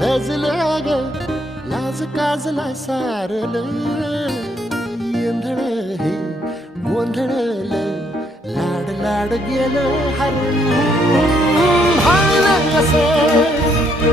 बजलाग लाज काजला सारलं येंधळ हे गोंधळलं लाड लाड गेलं हरून हायलं कसं